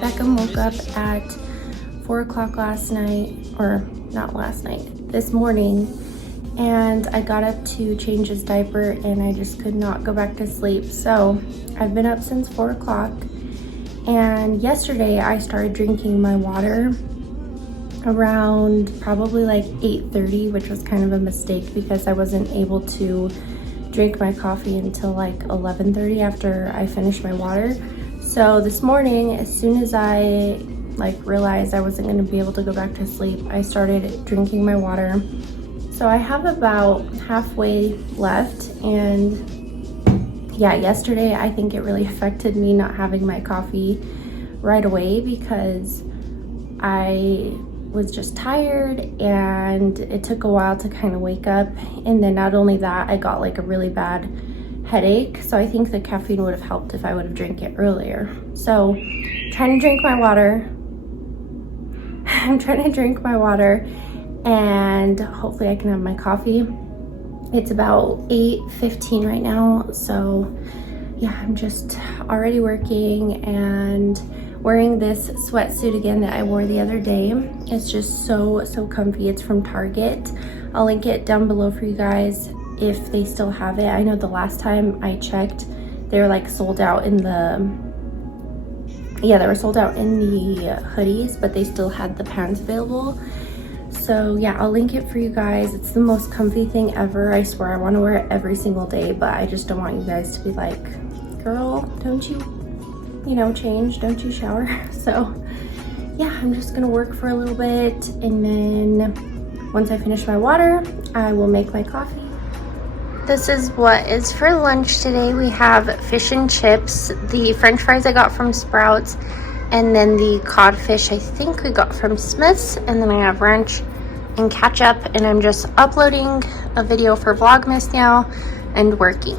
Beckham woke up at 4 o'clock last night, or not last night, this morning, and I got up to change his diaper and I just could not go back to sleep. So I've been up since 4 o'clock, and yesterday I started drinking my water around probably like 8:30, which was kind of a mistake because I wasn't able to drink my coffee until like 11:30 after I finished my water. So this morning, as soon as I realized I wasn't going to be able to go back to sleep, I started drinking my water. So I have about halfway left, and yeah, yesterday I think it really affected me not having my coffee right away because I was just tired and it took a while to kind of wake up. And then not only that, I got like a really bad headache. So I think the caffeine would have helped if I would have drank it earlier. So trying to drink my water. I'm trying to drink my water and hopefully I can have my coffee. It's about 8:15 right now. So yeah, I'm just already working and wearing this sweatsuit again that I wore the other day. It's just so comfy. It's from Target. I'll link it down below for you guys if they still have it. I know the last time I checked, they were like sold out in the, yeah, they were sold out in the hoodies, but they still had the pants available. So yeah, I'll link it for you guys. It's the most comfy thing ever. I swear I want to wear it every single day, but I just don't want you guys to be like, girl, don't you know, change, don't you shower? So yeah, I'm just gonna work for a little bit, and then once I finish my water, I will make my coffee. This is what is for lunch today. We have fish and chips, the french fries I got from Sprouts, and then the codfish I think we got from Smith's, and then I have ranch and ketchup, and I'm just uploading a video for Vlogmas now and working.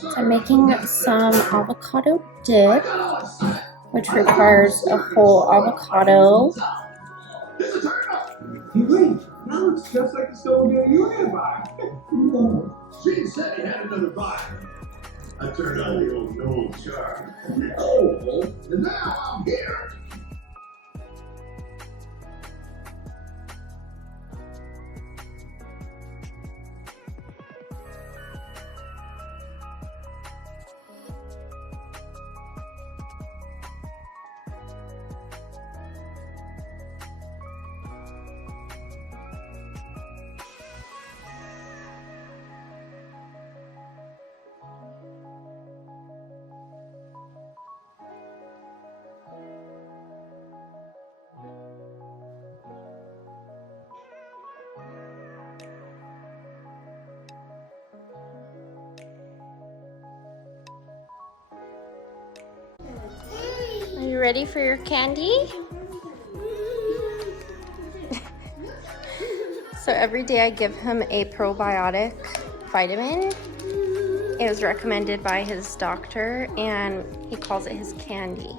So I'm making some avocado dip, which requires a whole avocado. Wait, that looks just like the snowmobile you had to buy. She said he had another buy. I turned on the old gold charm. Oh, and now I'm here. Are you ready for your candy? So every day I give him a probiotic vitamin. It was recommended by his doctor and he calls it his candy.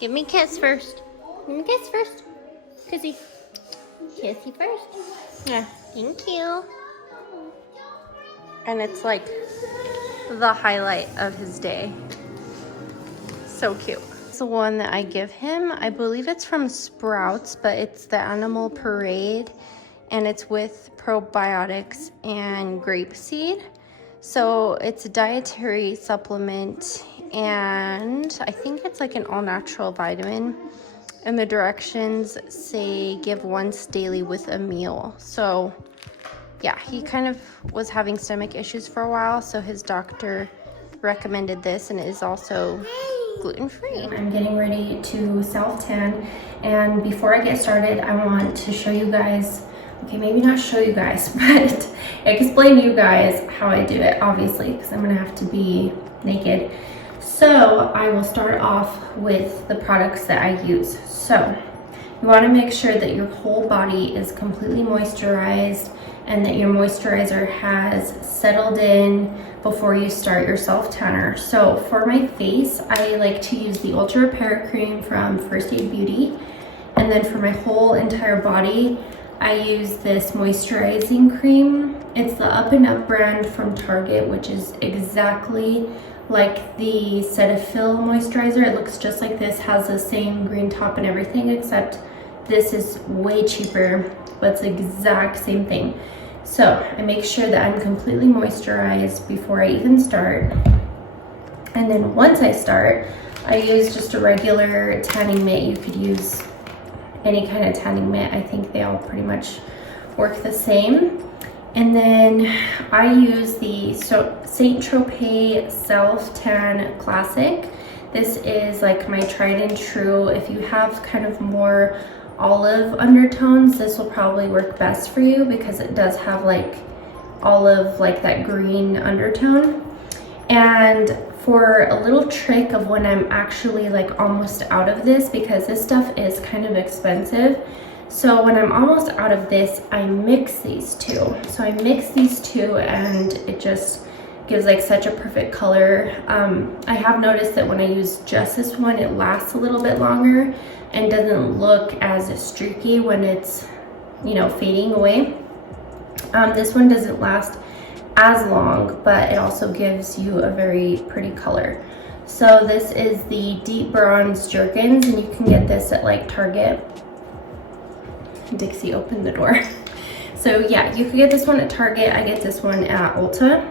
Give me a kiss first. Give me a kiss first. Kissy. Kissy first. Yeah, thank you. And it's like the highlight of his day. So cute. It's the one that I give him. I believe it's from Sprouts, but it's the Animal Parade, and it's with probiotics and grapeseed. So it's a dietary supplement, and I think it's like an all-natural vitamin. And the directions say give once daily with a meal. So yeah, he kind of was having stomach issues for a while, so his doctor recommended this, and it is also gluten-free. I'm getting ready to self-tan, and before I get started, I want to show you guys, okay, maybe not show you guys, but explain to you guys how I do it, obviously, because I'm gonna have to be naked. So I will start off with the products that I use. So you want to make sure that your whole body is completely moisturized and that your moisturizer has settled in before you start your self tanner. So for my face, I like to use the Ultra Repair Cream from First Aid Beauty, and then for my whole entire body, I use this moisturizing cream. It's the Up and Up brand from Target, which is exactly like the Cetaphil moisturizer. It looks just like this, has the same green top and everything, except this is way cheaper, but it's the exact same thing. So I make sure that I'm completely moisturized before I even start. And then once I start, I use just a regular tanning mitt. You could use any kind of tanning mitt. I think they all pretty much work the same. And then I use the ST.TROPEZ Self Tan Classic. This is like my tried and true. If you have kind of more olive undertones, this will probably work best for you because it does have like olive, like that green undertone. And for a little trick of when I'm actually like almost out of this, because this stuff is kind of expensive, so when I'm almost out of this, I mix these two. So I mix these two and it just gives like such a perfect color. I have noticed that when I use just this one, it lasts a little bit longer and doesn't look as streaky when it's, you know, fading away. This one doesn't last as long, but it also gives you a very pretty color. So this is the Deep Bronze Jergens, and you can get this at like Target. Dixie opened the door. So yeah, you can get this one at Target. I get this one at Ulta.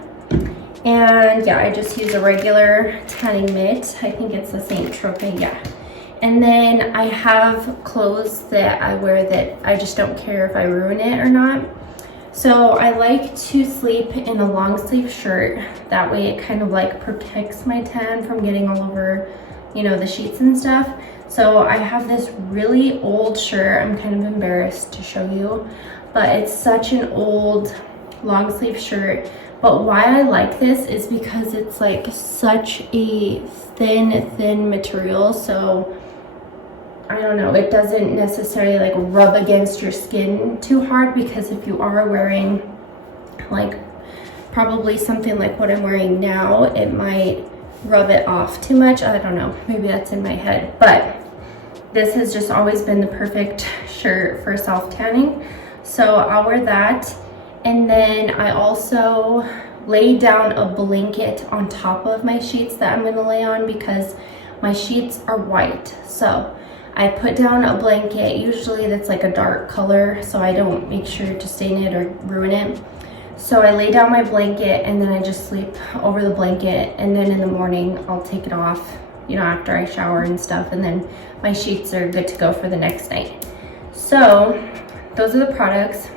And yeah, I just use a regular tanning mitt. I think it's the ST.TROPEZ, yeah. And then I have clothes that I wear that I just don't care if I ruin it or not. So I like to sleep in a long sleeve shirt. That way it kind of like protects my tan from getting all over, you know, the sheets and stuff. So I have this really old shirt. I'm kind of embarrassed to show you, but it's such an old long sleeve shirt. But why I like this is because it's like such a thin material. So I don't know, it doesn't necessarily like rub against your skin too hard, because if you are wearing like probably something like what I'm wearing now, it might rub it off too much. I don't know, maybe that's in my head, but this has just always been the perfect shirt for self tanning. So I'll wear that. And then I also lay down a blanket on top of my sheets that I'm gonna lay on, because my sheets are white. So I put down a blanket, usually that's like a dark color, so I don't make sure to stain it or ruin it. So I lay down my blanket and then I just sleep over the blanket, and then in the morning I'll take it off, you know, after I shower and stuff, and then my sheets are good to go for the next night. So those are the products.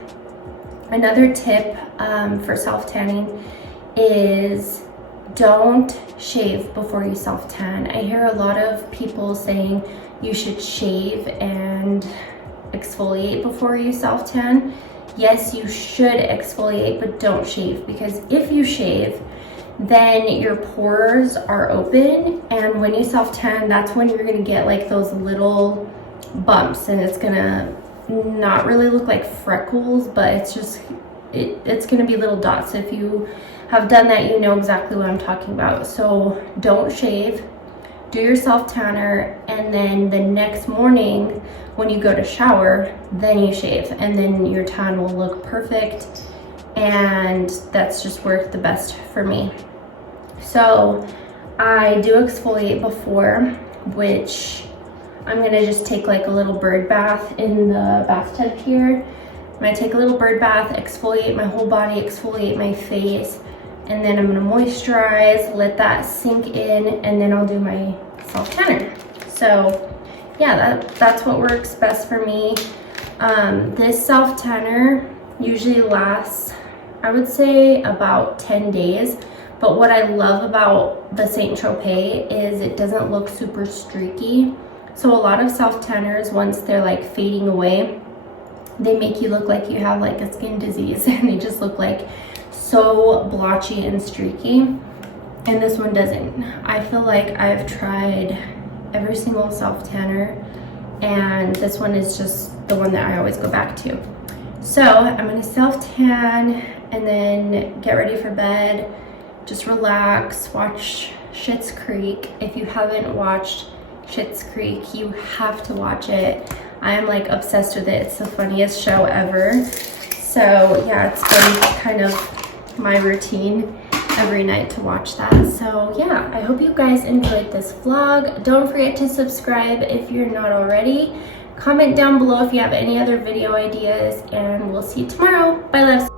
Another tip for self-tanning is don't shave before you self-tan. I hear a lot of people saying you should shave and exfoliate before you self-tan. Yes, you should exfoliate, but don't shave, because if you shave, then your pores are open, and when you self-tan, that's when you're gonna get like those little bumps, and it's gonna not really look like freckles, but it's just, it's gonna be little dots. If you have done that, you know exactly what I'm talking about. So don't shave, do your self-tanner, and then the next morning when you go to shower, then you shave, and then your tan will look perfect, and that's just worked the best for me. So I do exfoliate before, which I'm gonna just take like a little bird bath in the bathtub here. I'm gonna take a little bird bath, exfoliate my whole body, exfoliate my face, and then I'm gonna moisturize, let that sink in, and then I'll do my self-tanner. So yeah, that's what works best for me. This self-tanner usually lasts, I would say, about 10 days, But what I love about the ST.TROPEZ is it doesn't look super streaky. So a lot of self tanners, once they're like fading away, they make you look like you have like a skin disease and they just look like so blotchy and streaky. And this one doesn't. I feel like I've tried every single self tanner and this one is just the one that I always go back to. So I'm gonna self tan and then get ready for bed. Just relax, watch Schitt's Creek. If you haven't watched Schitt's Creek, you have to watch it. I am like obsessed with it. It's the funniest show ever. So yeah, it's been kind of my routine every night to watch that. So yeah, I hope you guys enjoyed this vlog. Don't forget to subscribe if you're not already. Comment down below if you have any other video ideas, and we'll see you tomorrow. Bye, loves.